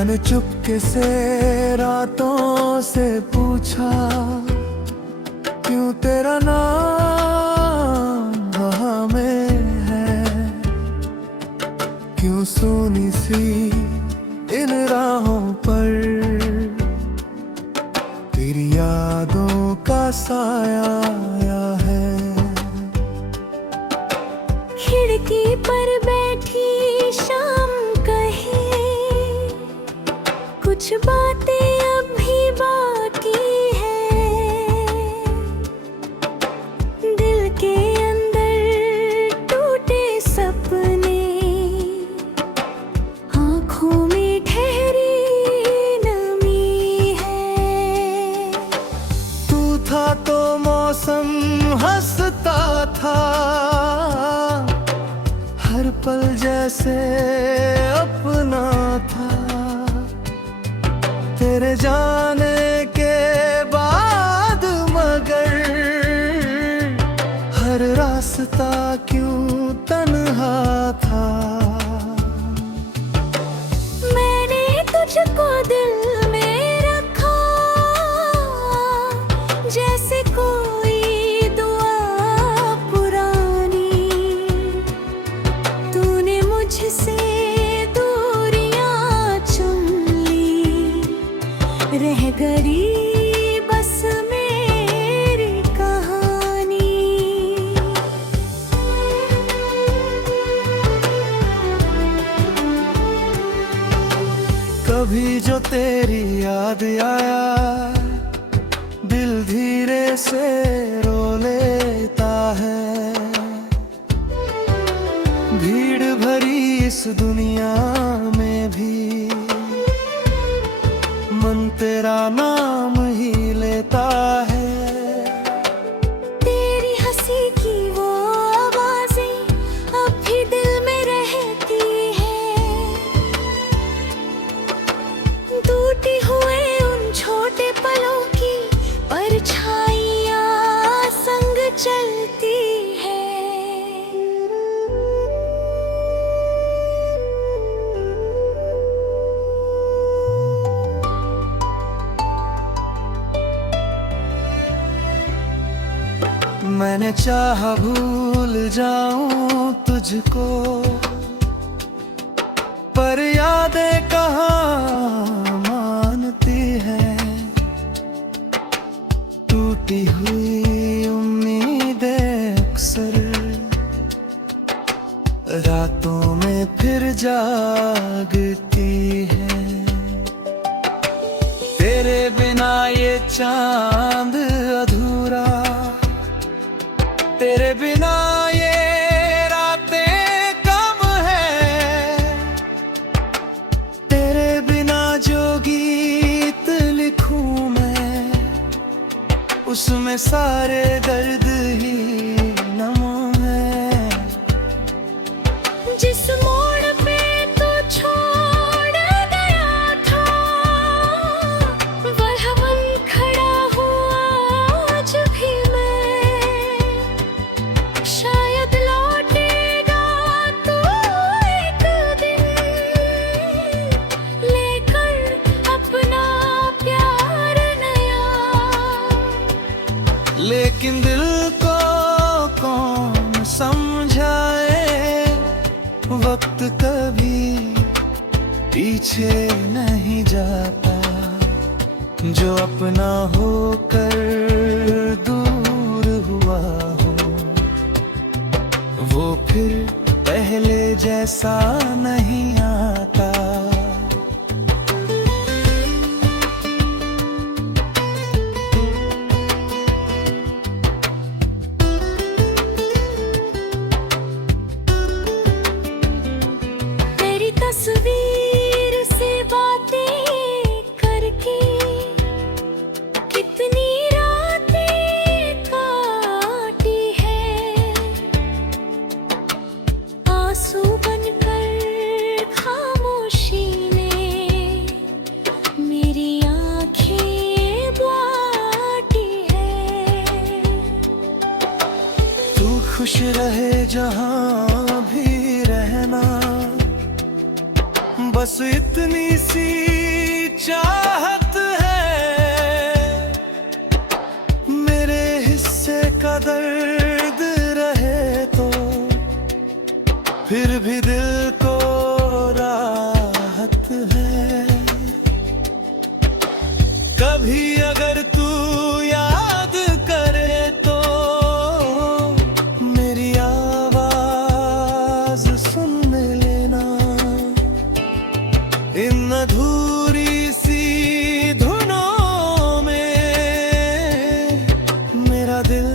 मैंने चुपके से रातों से पूछा, क्यों तेरा नाम वहाँ में है, क्यों सुनी सी इन राहों पर तेरी यादों का साया आया है। खिड़की पर बैठी शाम कहे, कुछ बातें अभी बाकी है, दिल के अंदर टूटे सपने, आँखों में ठहरी नमी है। तू था तो मौसम हंसता था, हर पल जैसे अपना था। तेरे जाने के बाद मगर हर रास्ता क्यों तन्हा था। मैंने तुझको दिल में रखा, जैसे कोई दुआ पुरानी, तूने मुझसे दूरियां चुन ली, रह गई बस मेरी कहानी। कभी जो तेरी याद आया, दिल धीरे से रो लेता है। भीड़ भरी इस दुनिया में भी मन तेरा नाम ही लेता है। तेरी हंसी की वो आवाजें अब भी दिल में रहती है, टूटी हुए उन छोटे पलों की परछाइयाँ संग चलती है। मैंने चाहा भूल जाऊं तुझको, पर यादें कहाँ मानती हैं। टूटी हुई उम्मीदें अक्सर रातों में फिर जागती हैं। तेरे बिना ये चांद अधूरा, तेरे बिना ये रातें कम है। तेरे बिना जो गीत लिखूं मैं, उसमें सारे दर्द ही नमो है। जिस मोड़ पे तू छोड़ गया था, वह मन खड़ा हुआ आज भी मैं। शायद लौटेगा तू एक दिन, लेकर अपना प्यार नया। लेकिन दिल को कौन समझाए, वक्त कभी पीछे नहीं जाता। जो अपना होकर दूर हुआ हो, वो फिर पहले जैसा नहीं आता। तेरी तस्वीर से बातें करके कितनी रातें काटी है, आंसू बनकर खामोशी ने मेरी आंखें बाटी है। तू खुश रहे जहां भी रहना, बस इतनी सी चाहत है, मेरे हिस्से का दर्द रहे तो फिर भी दिल को राहत है। कभी अगर तू याद करे तो मेरी आवाज सुन लेना, इन अधूरी सी धुनों में मेरा दिल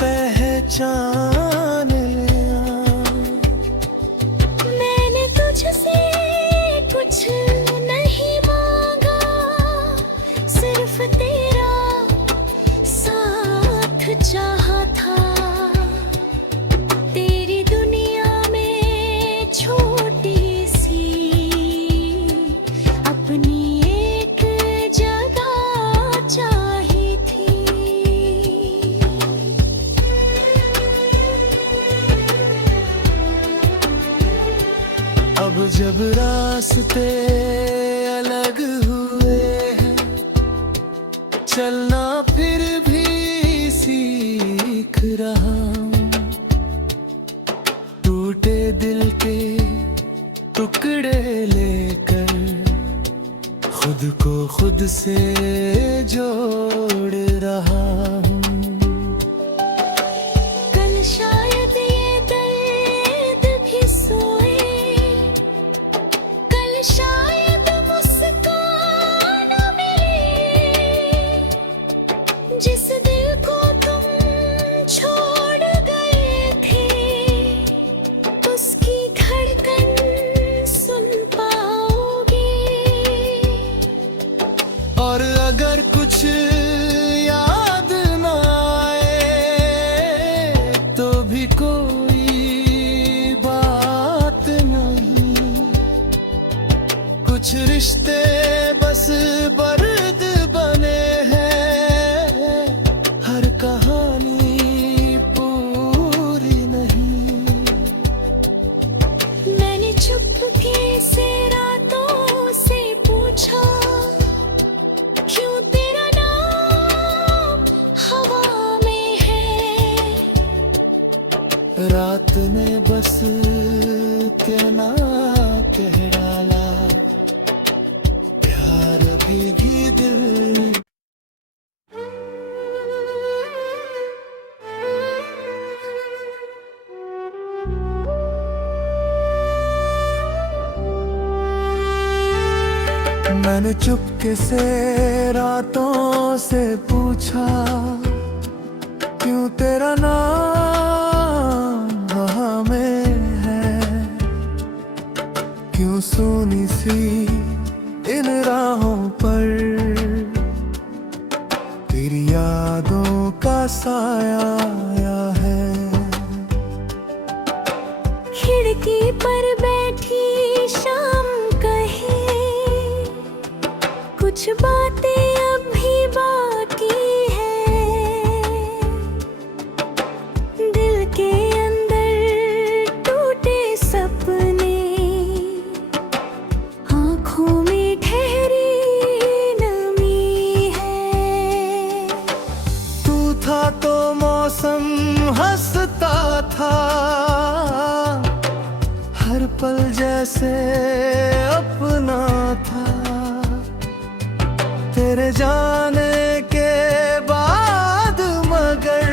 पहचान लेना। मैंने तुझसे कुछ नहीं मांगा, सिर्फ तेरा साथ चाहा था। तेरी दुनिया में छोटी सी अपनी एक जगह चाही थी। अब जब रास्ते अलग हुए हैं, चलना फिर भी सीख रहा हूँ। टूटे दिल के टुकड़े लेकर खुद को खुद से जोड़ रहा हूँ। कल शायद ये दर्द भी सोए, कल शायद मुस्कान मिले। जिस दिल को तुम छोड़ गए थे, उसकी धड़कन सुन पाओगे। और अगर कुछ याद न आए तो भी कोई बात नहीं। कुछ रिश्ते बस बर्द बने हैं, हर कहानी पूरी नहीं। मैंने चुपके से रातों से पूछा, क्यों तेरा नाम हवा में है। रात ने बस कहना कह डाला, प्यार भीगी दिल। मैंने चुपके से रातों से पूछा, क्यों तेरा नाम वहाँ में है। क्यों सोनी सी इन राहों पर तेरी यादों का साया आया है। खिड़की पर बैठी शाम कहे, कुछ बातें अभी बाकी है। दिल के अंदर टूटे सपने, आँखों में ठहरी नमी है। तू था तो मौसम हंसता था, हर पल जैसे अपना था। तेरे जाने के बाद मगर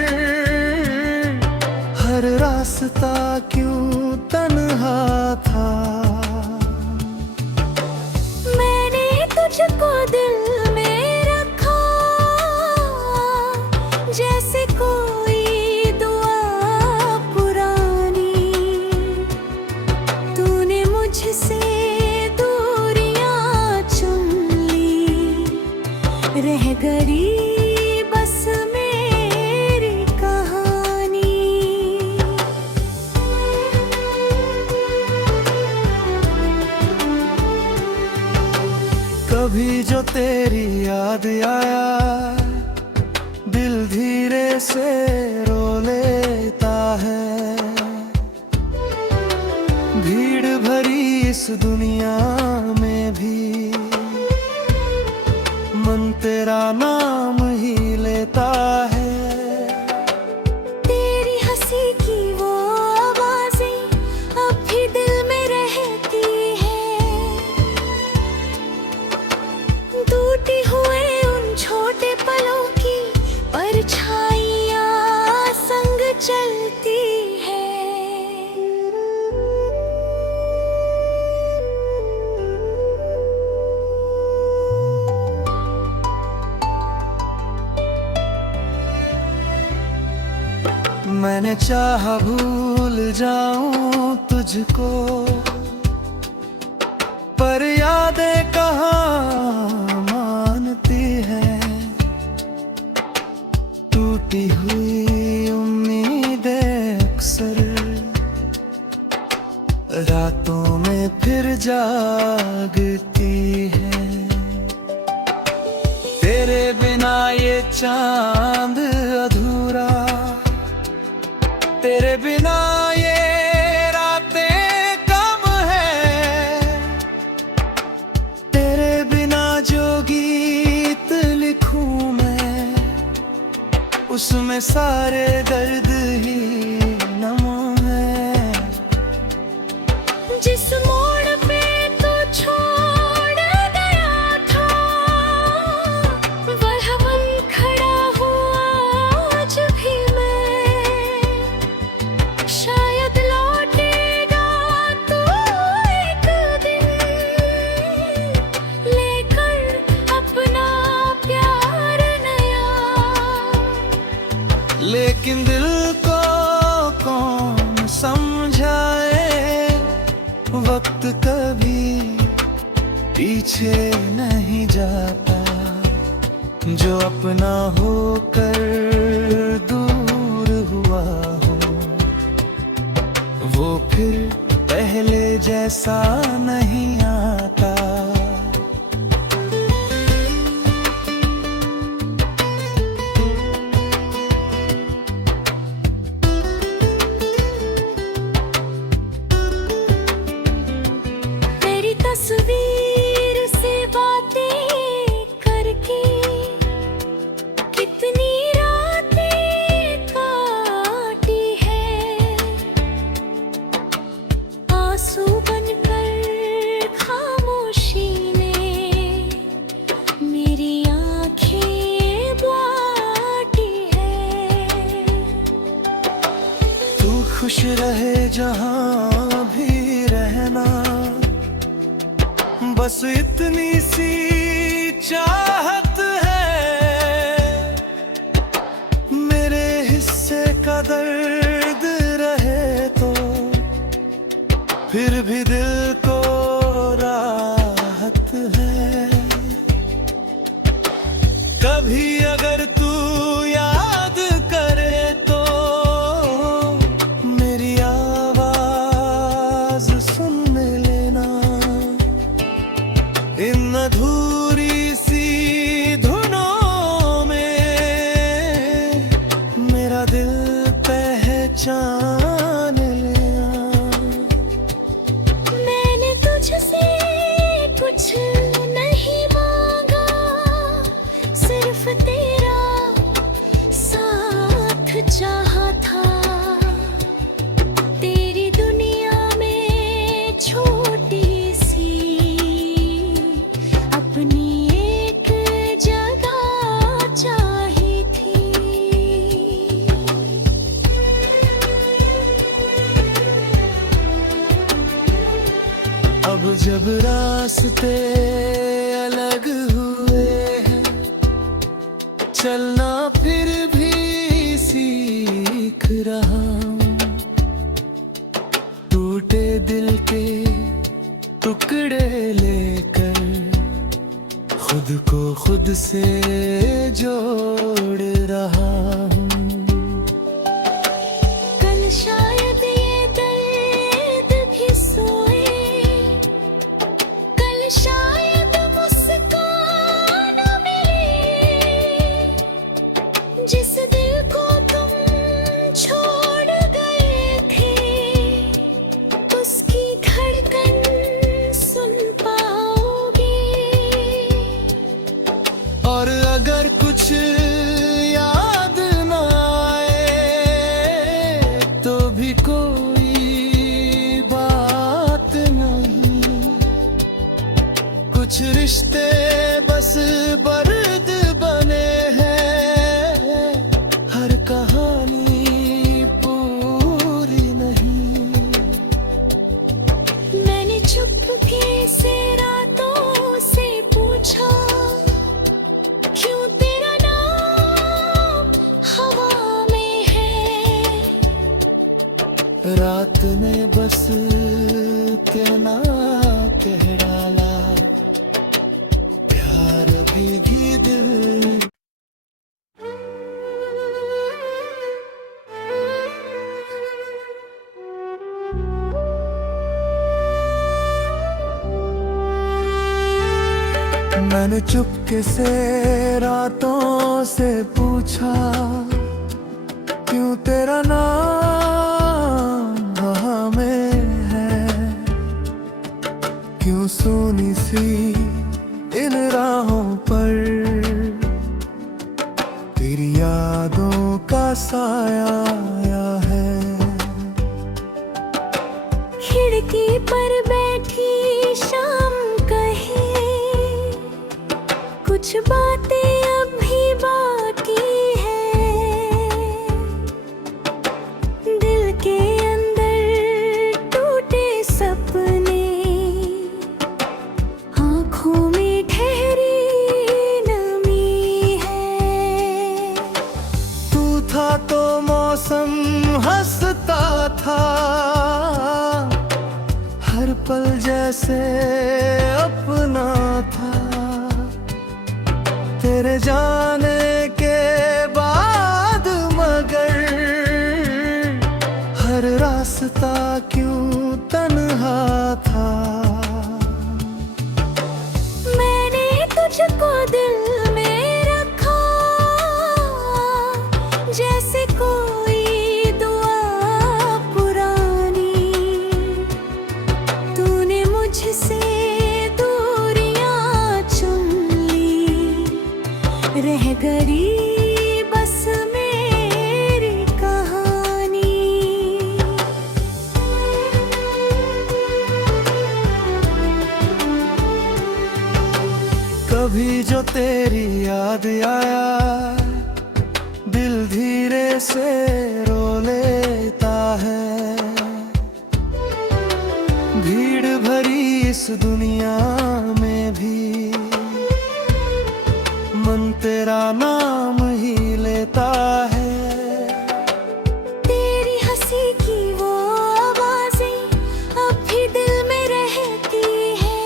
हर रास्ता क्यों तन्हा था। मैंने तुझको दिल में रखा, जैसे कोई दुआ पुरानी। तूने मुझसे दूरियां चुन ली, रह गई बस मेरी कहानी। कभी जो तेरी याद आया, दिल धीरे से रो लेता है। भीड़ भरी इस दुनिया में भी तेरा नाम ही लेता है। तेरी हंसी की वो आवाजें अब भी दिल में रहती है। टूटी हुए उन छोटे पलों की परछाइयां संग चलती है। मैंने चाहा भूल जाऊं तुझको, पर यादें कहाँ मानती हैं। टूटी हुई उम्मीदें अक्सर रातों में फिर जागती है। तेरे बिना ये चांद अधूरा, तेरे बिना ये रातें कम है। तेरे बिना जो गीत लिखूं मैं, उसमें सारे दर्द ही नम है। जिस मोड़ पे तू छोड़ गया था, वह मन खड़ा हुआ आज भी मैं। शायद लौटेगा तू एक दिन, लेकर अपना प्यार नया। लेकिन दिल को कौन समझाए, वक्त कभी पीछे नहीं जाता। जो अपना होकर दूर हुआ हो, वो फिर पहले जैसा नहीं आता। तेरी तस्वीर से बातें करके कितनी रातें काटी है। आंसू बनकर खामोशी ने मेरी आंखें बाटी है। तू खुश रहे जहां भी रहना, बस इतनी सी चाहत है। मेरे हिस्से का दर्द रहे तो फिर भी दिल को राहत है। कभी अगर तू याद करे तो मेरी आवाज सुन लेना। इन अधूरी सी धुनों में मेरा दिल पहचान लेना। मैंने तुझसे कुछ नहीं मांगा, सिर्फ तेरा साथ चाहा था। तेरी दुनिया में छोटी सी अपनी एक जगह चाही थी। अब जब रास्ते अलग हुए हैं, चलना फिर भी सीख रहा हूँ। टूटे दिल के टुकड़े लेकर खुद को खुद से जोड़ रहा हूँ। कल शायद ये दर्द भी सोए, कल शायद मुस्कान मिले। जिस दिल को तुम छोड़ गए थे, उसकी धड़कन सुन पाओगे। और और अगर कुछ याद न आए तो भी कोई बात नहीं। कुछ रिश्ते बस बर्द बने हैं, हर कहानी पूरी नहीं। मैंने चुपके से रातों से पूछा, क्यों तेरा नाम हवा में है। रात ने बस कहना कह डाला, प्यार भीगी दिल। मैंने चुपके से रातों से पूछा, क्यों तेरा नाम वहाँ में है। क्यों सोनी सी इन राहों पर तेरी यादों का साया आया है। खिड़की पर बैठी शाम कहे, कुछ बातें अभी बाकी है। दिल के अंदर टूटे सपने, आँखों में ठहरी नमी है। तू था तो मौसम हंसता था, हर पल जैसे अपना था। तेरे जाने के बाद मगर हर रास्ता क्यों तन्हा था। मैंने तुझको दिल में रखा, जैसे कोई दुआ पुरानी। तूने मुझसे दूरियां चुन ली, रह गई बस मेरी कहानी। कभी जो तेरी याद आया, दिल धीरे से रो लेता है। भीड़ भरी इस दुनिया में भी मन तेरा नाम ही लेता है। तेरी हंसी की वो आवाजें अब भी दिल में रहती है।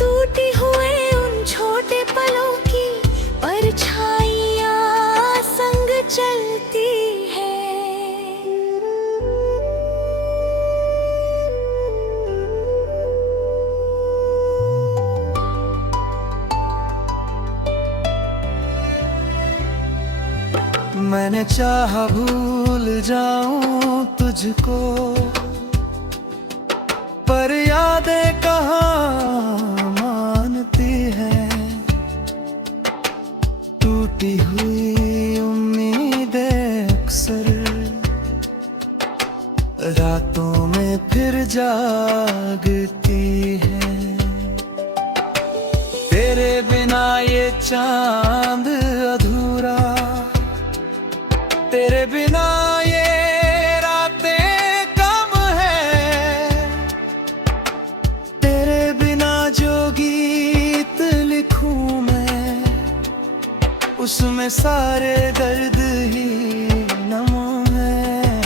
टूटी हुए उन छोटे पलों की परछाइयां संग चलती है। मैंने चाहा भूल जाऊं तुझको, पर यादें कहाँ मानती हैं। टूटी हुई उम्मीदें अक्सर रातों में फिर जागती हैं। तेरे बिना ये चांद अधूरा, तेरे बिना ये रातें कम है। तेरे बिना जो गीत लिखूं मैं, उसमें सारे दर्द ही नमो है।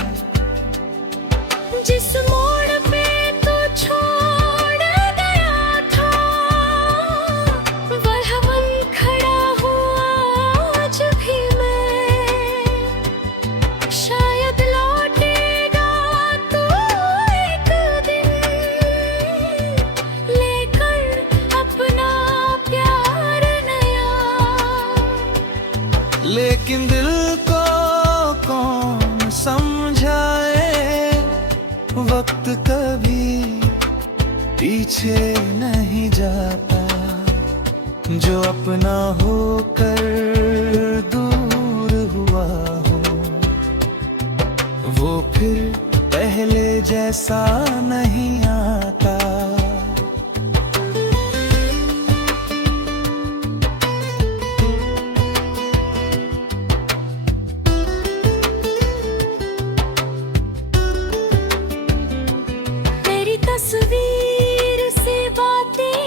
जिस मोड़ पे तू छोड़ गया था, वह मन खड़ा हुआ आज भी मैं। शायद लौटेगा तू एक दिन, लेकर अपना प्यार नया। लेकिन दिल को कौन समझाए, वक्त कभी पीछे नहीं जाता। जो अपना होकर दूर हुआ हो, वो फिर पहले जैसा नहीं आता। तेरी तस्वीर से बातें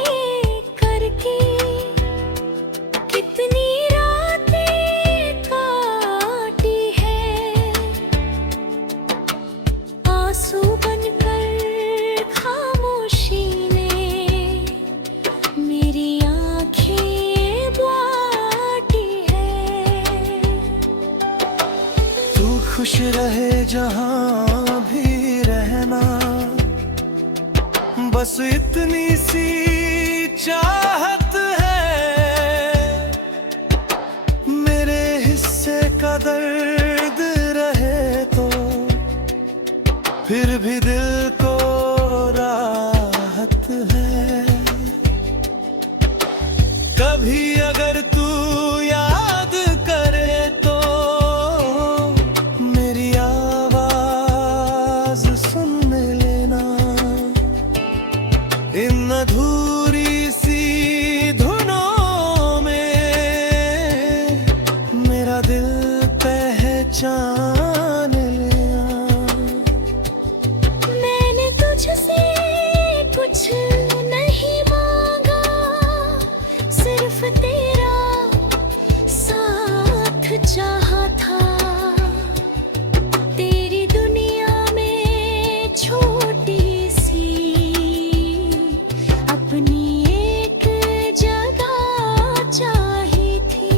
करके कितनी रातें काटी है, आंसू बनकर खामोशी ने मेरी आंखें बाटी है। तू खुश रहे जहां भी रहना, बस इतनी सी चाहत है। मेरे हिस्से का दर्द रहे तो फिर भी दिल को राहत है। कभी अगर तू याद करे तो मेरी आवाज सुन लेना। इन अधूरी सी धुनों में मेरा दिल पहचान लिया। मैंने तुझसे कुछ नहीं मांगा, सिर्फ तेरा साथ चाहा था। तेरी दुनिया में छोटी सी अपनी एक जगह चाही थी।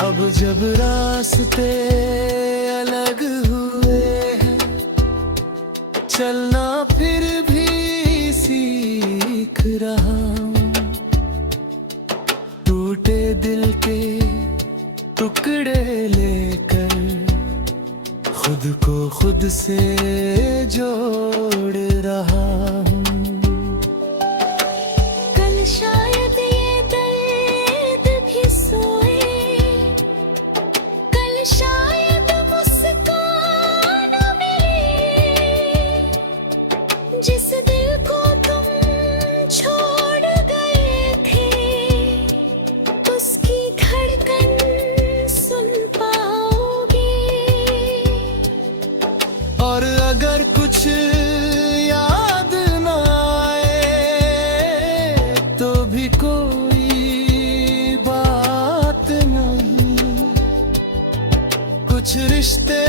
अब जब रास्ते अलग हुए हैं, चलना फिर भी सीख रहा हूँ। टूटे दिल के टुकड़े लेकर खुद को खुद से जोड़ रहा हूँ। कल शायद ये दर्द भी सोए, कल शायद मुस्कान मिले। जिस दिल को तुम छोड़ गए थे, उसकी धड़कन सुन पाओगे। और अगर कुछ याद न आए तो भी कोई बात नहीं। कुछ रिश्ते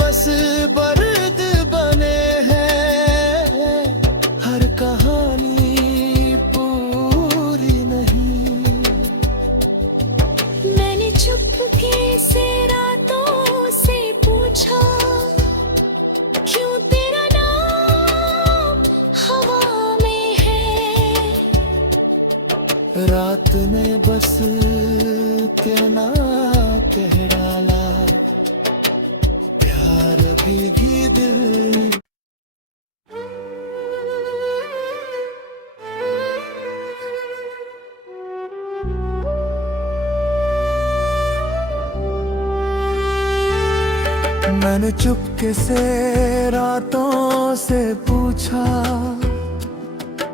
बस बर्द बने हैं, हर कहानी पूरी नहीं। मैंने चुपके से रातों से पूछा, क्यों तेरा नाम हवा में है। रात ने बस कहना कह डाला, प्यार भीगी दिल। मैंने चुपके से रातों से पूछा,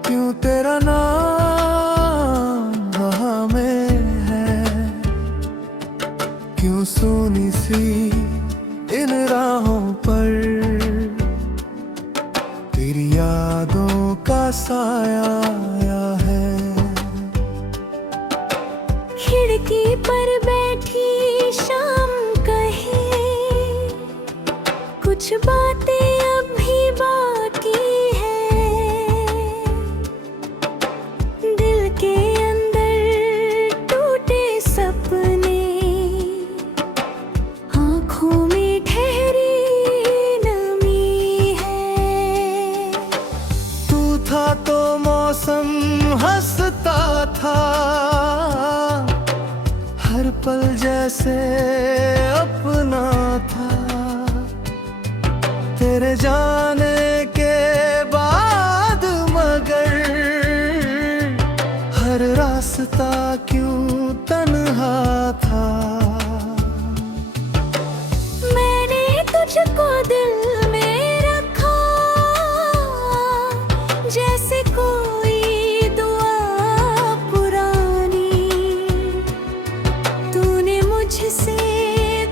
क्यों तेरा नाम वहाँ में है। क्यों सुनी सी इन राहों पर तेरी यादों का साया आया है। खिड़की पर बैठी शाम कहे, कुछ बातें अभी बाकी है। दिल के अंदर टूटे सपने, आँखों में ठहरी नमी है। तू था तो मौसम हंसता था, हर पल जैसे अपना था। तेरे जाने के बाद मगर हर रास्ता क्यों तन्हा था। मैंने तुझको दिल में रखा जैसे कोई दुआ पुरानी। तूने मुझसे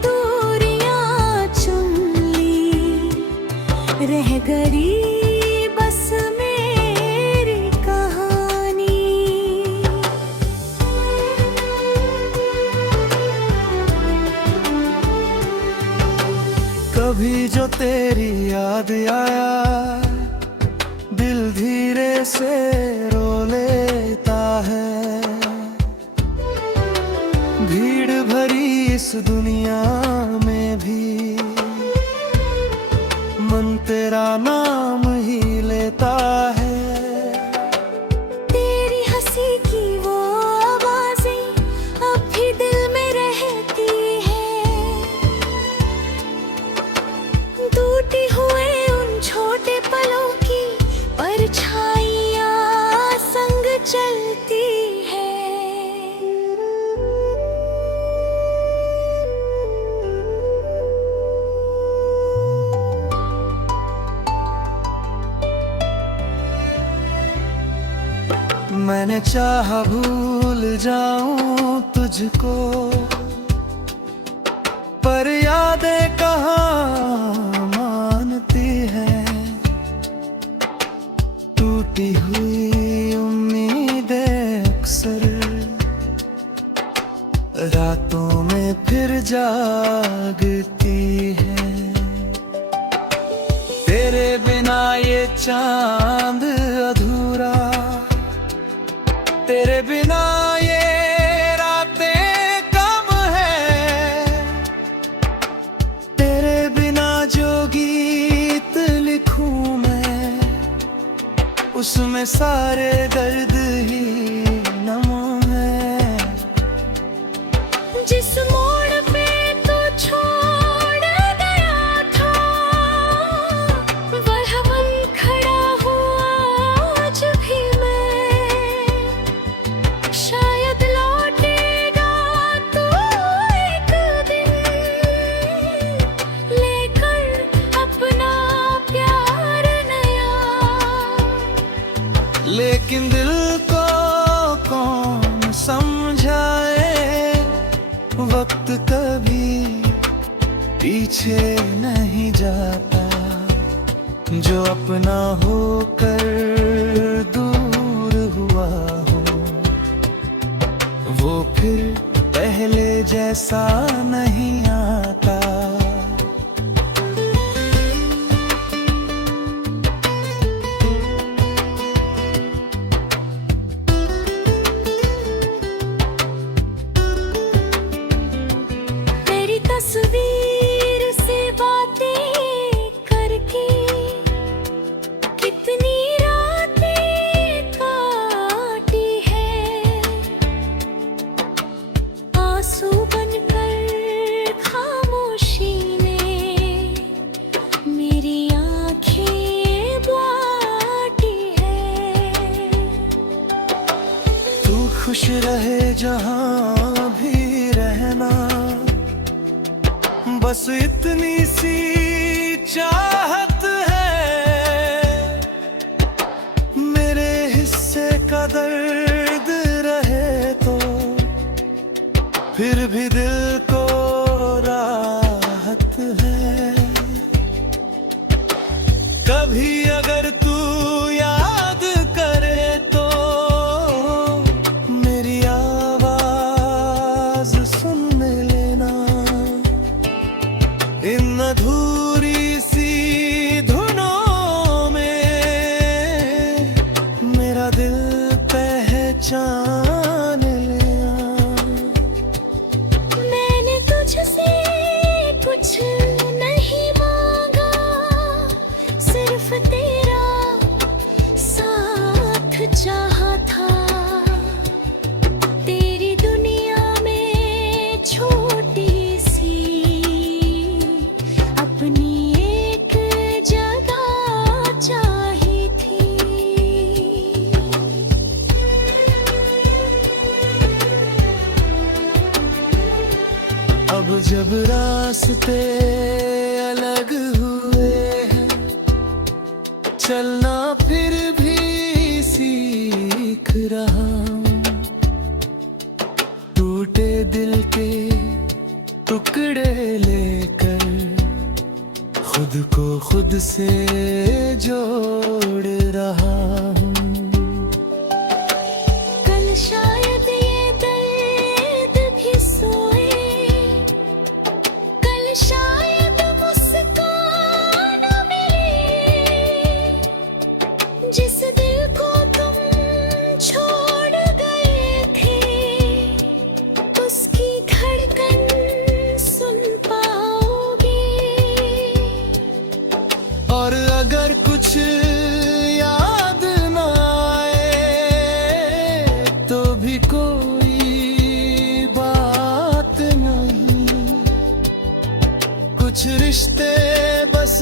दूरियां चुन ली, रह गई बस मेरी कहानी। कभी जो तेरी याद आया दिल धीरे से रो लेता है। भीड़ भरी इस दुनिया में भी मन तेरा नाम ही लेता है। तेरी हंसी की वो आवाजें अब भी दिल में रहती है। टूटी हुए उन छोटे पलों की परछाइयां संग चलती है। मैंने चाहा भूल जाऊं तुझको, पर यादें कहाँ मानती हैं। टूटी हुई उम्मीदें अक्सर रातों में फिर जागती है। तेरे बिना ये चांद अधूरा, तेरे बिना ये रातें कम है। तेरे बिना जो गीत लिखूं मैं उसमें सारे दर्द ही नम है। जिस मोड़ पे तू छोड़ गया था वह मन खड़ा हुआ आज भी मैं। शायद लौटेगा तू एक दिन लेकर अपना प्यार नया। लेकिन दिल को कौन समझाए, वक्त कभी पीछे नहीं जाता। जो अपना होकर दूर हुआ हो वो फिर पहले जैसा नहीं आता। तेरी तस्वीर से बातें करके कितनी रातें काटी है। आंसू बनकर खामोशी ने मेरी आंखें बाटी है। तू खुश रहे जहां भी रहना, बस इतनी सी चाहत है। मेरे हिस्से का दर्द रहे तो फिर भी दिल को राहत है। कभी अगर तू याद करे तो मेरी आवाज सुन लेना। इन अधूरी सी धुनों में मेरा दिल पहचान लिया। मैंने तुझसे कुछ नहीं मांगा, सिर्फ तेरा रास्ते अलग हुए हैं, चलना फिर भी सीख रहा हूँ। टूटे दिल के टुकड़े लेकर खुद को खुद से जोड़ रहा हूँ। कल शायद ये दर्द भी सोए, कल शायद मुस्कान मिले। जिस दिल को तुम छोड़ गए थे, उसकी धड़कन सुन पाओगे। और अगर कुछ याद न आए तो भी कोई बात नहीं। कुछ रिश्ते बस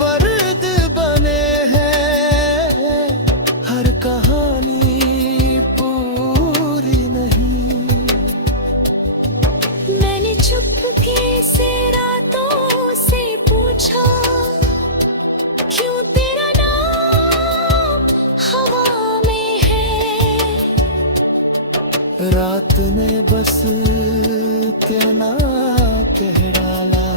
बर्द बने हैं, हर कहानी पूरी नहीं। मैंने चुपके से रातों से पूछा, क्यों तेरा नाम हवा में है। रात ने बस इतना कह डाला,